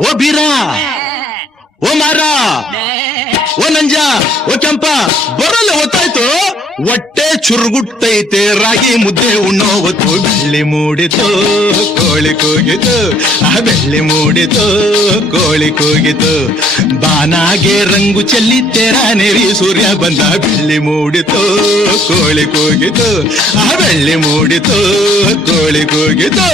ಓ ಬೀರ, ಓ ಮಾರ, ಓ ನಂಜ, ಓ ಕೆಂಪ ಬರಲ್ಲ ಗೊತ್ತಾಯ್ತು. ಹೊಟ್ಟೆ ಚುರುಗುಟ್ಟೈತೆ ರಾಗಿ ಮುದ್ದೆ ಉಣ್ಣೋ ಹೊತ್ತು. ಬೆಳ್ಳಿ ಮೂಡಿತು ಕೋಳಿ ಕೂಗಿತು, ಆ ಬೆಳ್ಳಿ ಮೂಡಿತು ಕೋಳಿ ಕೂಗಿತು. ಬಾನಾಗೆ ರಂಗು ಚೆಲ್ಲಿ ತೆರ ನೆರಿ ಸೂರ್ಯ ಬಂದ. ಬೆಳ್ಳಿ ಮೂಡಿತು ಕೋಳಿ ಕೂಗಿತು, ಆ ಬೆಳ್ಳಿ ಮೂಡಿತು ಕೋಳಿ ಕೂಗಿತು.